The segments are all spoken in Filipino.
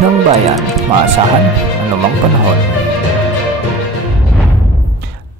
ng bayan, maasahan anumang panahon.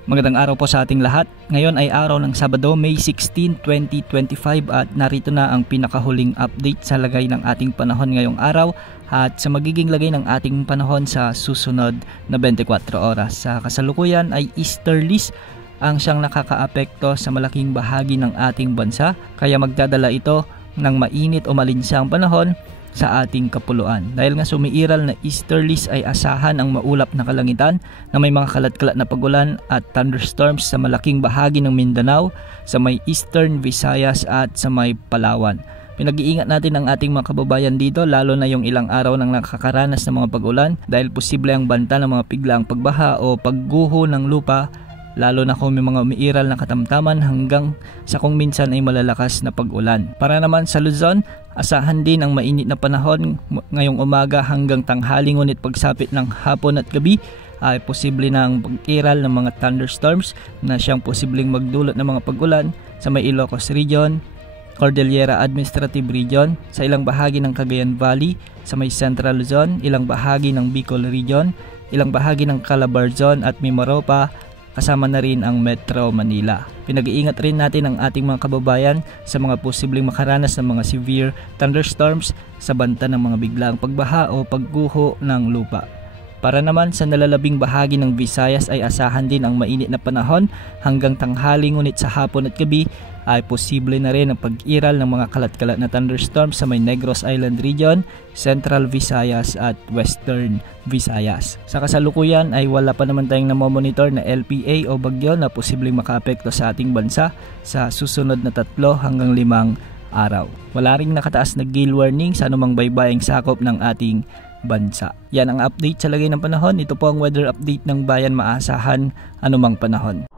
Magandang araw po sa ating lahat. Ngayon ay araw ng Sabado, May 16, 2025 at narito na ang pinakahuling update sa lagay ng ating panahon ngayong araw at sa magiging lagay ng ating panahon sa susunod na 24 oras. Sa kasalukuyan ay easterlies ang siyang nakakaapekto sa malaking bahagi ng ating bansa, kaya magdadala ito ng mainit o malinsang panahon sa ating kapuluan. Dahil nga sumiiral na easterlies ay asahan ang maulap na kalangitan na may mga kalat-kalat na pagulan at thunderstorms sa malaking bahagi ng Mindanao, sa may Eastern Visayas at sa may Palawan. Pinag-iingat natin ang ating mga kababayan dito, lalo na yung ilang araw nang nakakaranas ng mga pagulan dahil posible ang banta ng mga biglaang pagbaha o pagguho ng lupa, lalo na kung may mga umiiral na katamtaman hanggang sa kung minsan ay malalakas na pag-ulan. Para naman sa Luzon, asahan din ang mainit na panahon ngayong umaga hanggang tanghali, ngunit pagsapit ng hapon at gabi ay posible na ang pag-iral ng mga thunderstorms na siyang posibleng magdulot ng mga pag-ulan sa may Ilocos Region, Cordillera Administrative Region, sa ilang bahagi ng Cagayan Valley, sa may Central Luzon, ilang bahagi ng Bicol Region, ilang bahagi ng Calabarzon at Mimaropa, kasama na rin ang Metro Manila. Pinag-iingat rin natin ang ating mga kababayan sa mga posibleng makaranas ng mga severe thunderstorms sa banta ng mga biglaang pagbaha o pagguho ng lupa. Para naman sa nalalabing bahagi ng Visayas ay asahan din ang mainit na panahon hanggang tanghali, ngunit sa hapon at gabi ay posible na rin ang pag-iral ng mga kalat-kalat na thunderstorms sa may Negros Island Region, Central Visayas at Western Visayas. Sa kasalukuyan ay wala pa naman tayong namomonitor na LPA o bagyo na posibleng makaapekto sa ating bansa sa susunod na 3 hanggang 5 araw. Wala ring nakataas na gale warning sa anumang baybayang sakop ng ating bansa. Yan ang update sa lagay ng panahon. Ito po ang weather update ng bayan, maasahan anumang panahon.